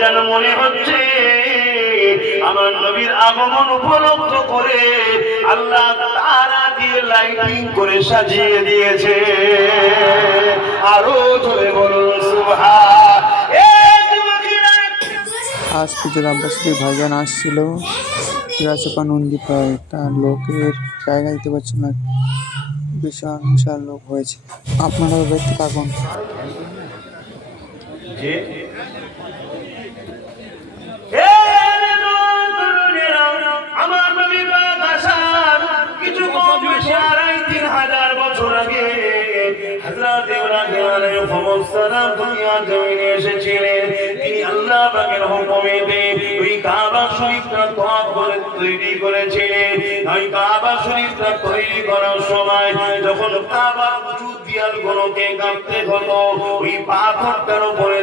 যেন মনে হচ্ছে আমার নবীর আগমন উপলব্ধ করে আল্লাহ তারা দিয়ে লাইটিং করে সাজিয়ে দিয়েছে। আরও জোরে বলুন সুবহা আজ পুজোর আব্বাসী ভাইজান আসছিল। রাজপা নন্দীপাড়ায় তার লোকের জায়গা দিতে পারছে না। বিশাল বিশাল লোক হয়েছে। আপনারাও দেখতে থাকুন করার সময় যখন কাবা উঁচু দেয়াল গুলোকে কাঁপতে হতো ওই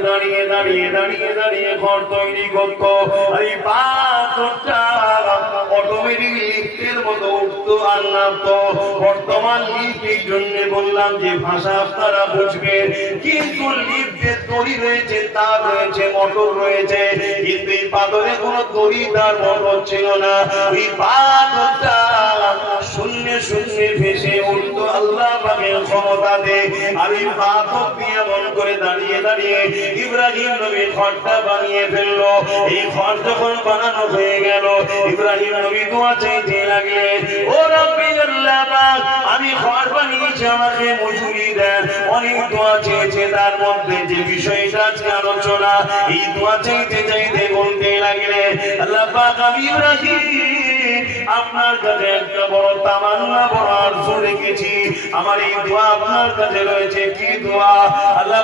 দাঁড়িয়ে দাঁড়িয়ে দাঁড়িয়ে দাঁড়িয়ে ঘর তৈরি করতো এই পাথরটা অটোমেটিক লিফটের মতো নাম তো। বর্তমান লিপির জন্য বললাম যে ভাষা আপনারা বুঝবেন কিন্তু লিফটের দড়ি রয়েছে, তার রয়েছে, মটর রয়েছে। কিন্তু এই পাথরে কোনো দড়ি, তার মটর ছিল না। ওই পাথরটা শূন্য শূন্য ভেসে আল্লাহ পাকের ক্ষমতাতে দাঁড়িয়ে দাঁড়িয়ে ইব্রাহিম নবী দোয়া চাইতে লাগলেন, ও রব্বি আমি ঘর বানিয়েছি, আমাকে মজুরি দেন। অনেক দোয়া চেয়েছে তার মধ্যে, যে বিষয়টা আজকে আলোচনা, এই দোয়া চাইতে চাইতে বলতে লাগলেন, আল্লাহ আমি ইব্রাহিম আপনার কাছে একটা বড় তামান্না বড় আরজ রেখেছি। আমার এই দোয়া আপনার কাছে রয়েছে। কি দোয়া? আল্লাহ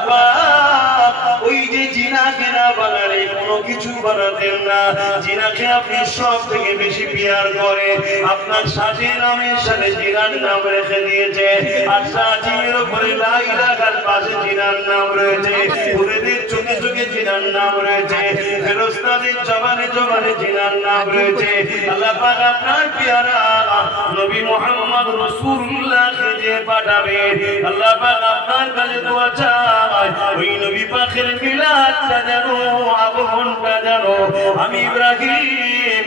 ওই যে জিনাকে না বানালে, কোনো কিছু বানাতেন না। জিনাকে আপনি সব থেকে বেশি পিয়ার করে আপনার সাথে নামের সাথে জিনার নাম রেখে দিয়েছে। আর সাথীর উপরে রাখার পাশে জিনার নাম রয়েছে। পুরেদের চোখে চোখে জিনার নাম রয়েছে। ফেরস্তাদের জবানে জবানে জিনার নাম রয়েছে। আল্লাহ পাক আপনার পেয়ারা, নবী মোহাম্মদ রাসূলুল্লাহকে যে পাঠাবে আল্লাহ পাক আপনার কাছে দোয়া চাই ওই নবী পাখের মিলাদটা যেন, আগমনটা যেন। আমি ইব্রাহিম,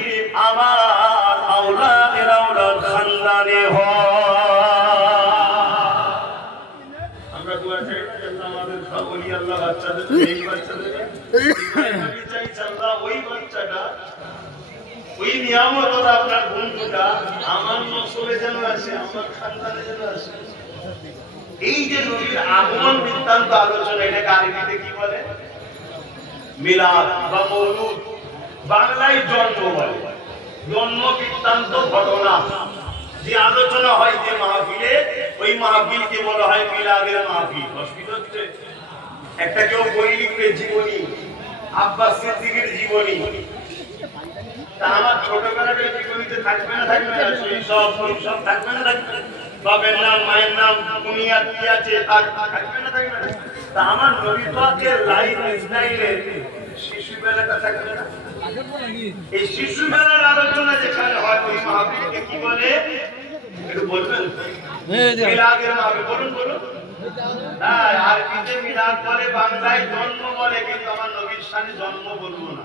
আমার আওলাদ খানদানে হয়। নিয়ামত আপনার বন্ধুটা, আমার নসলে যেন আসে, আমার খানদানে যেন আসে। এই যে নবীর আগমন বৃত্তান্ত আলোচনা, এটাকে আরবিতে কি বলে? মিলাদ বা মৌলুদ। বাংলায় জন্ম বলে। জন্ম বৃত্তান্ত ঘটনা। যে আলোচনা হয় যে মাহফিলে, ওই মাহফিলকে বলা হয় মিলাদের মাহফিল। অসুবিধা হচ্ছে একটা কেউ বই লিখবে, জীবনী। আব্বাস সিদ্দিকের জীবনী। আমার নাম, মায়ের নাম কি আছে? আমার থাকবে না। এই আলোচনা যেখানে হয়, ওই মাহফিলকে কি বলে? একটু বলবেন? মিলাদের মাহফিল, বলুন বলুন। হ্যাঁ আরবিতে মিলাদ বলে, বাংলায় জন্ম বলে, কিন্তু আমার নবীর সাথে জন্ম বলব না।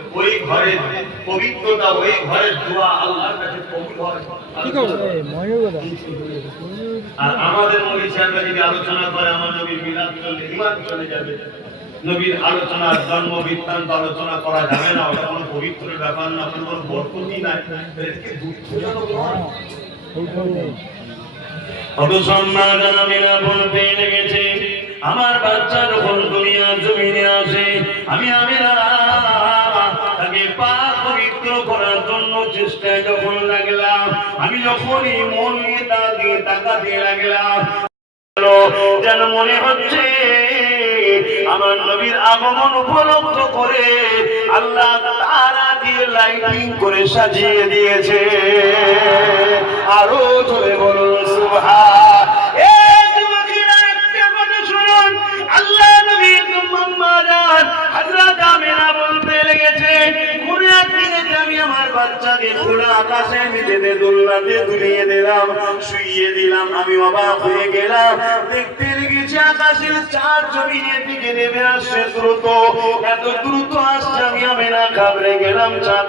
ওই ঘরের পবিত্রতা ওই ঘরের দোয়া আল্লাহর কাছে কবুল হয়। আর আমাদের নবী সাহেবরা যদি আলোচনা করে আমার নবীর মিলাদ চলে ইমান চলে যাবে। নবীর আলোচনা জন্ম বৃত্তান্ত আলোচনা করা যাবে না ওটা কোনো পবিত্র ব্যাপার না কোনো কোনো বরকতি নাই। এটাকে দুঃখজনক নয়। কত সম্মান জানাবেনা বলতে লেগেছে। আমার বাচ্চা যখন দুনিয়া জমিনে আসে আমি আমি মনে নিয়ে তা দিয়ে টাকা দিয়ে লাগলাম যেন মনে হচ্ছে আমার নবীর আগমন উপলব্ধ করে আল্লাহ তারা দিয়ে লাইটিং করে সাজিয়ে দিয়েছে। আরও জোরে বলুন, সুবহান দিলাম, আমি অবাক হয়ে গেলাম। দেখতে লেগেছে আকাশের চার জমিনের দিকে নেমে আসছে দ্রুত, এত দ্রুত আসছে, আমি আমি না ঘাবড়ে গেলাম চাঁদ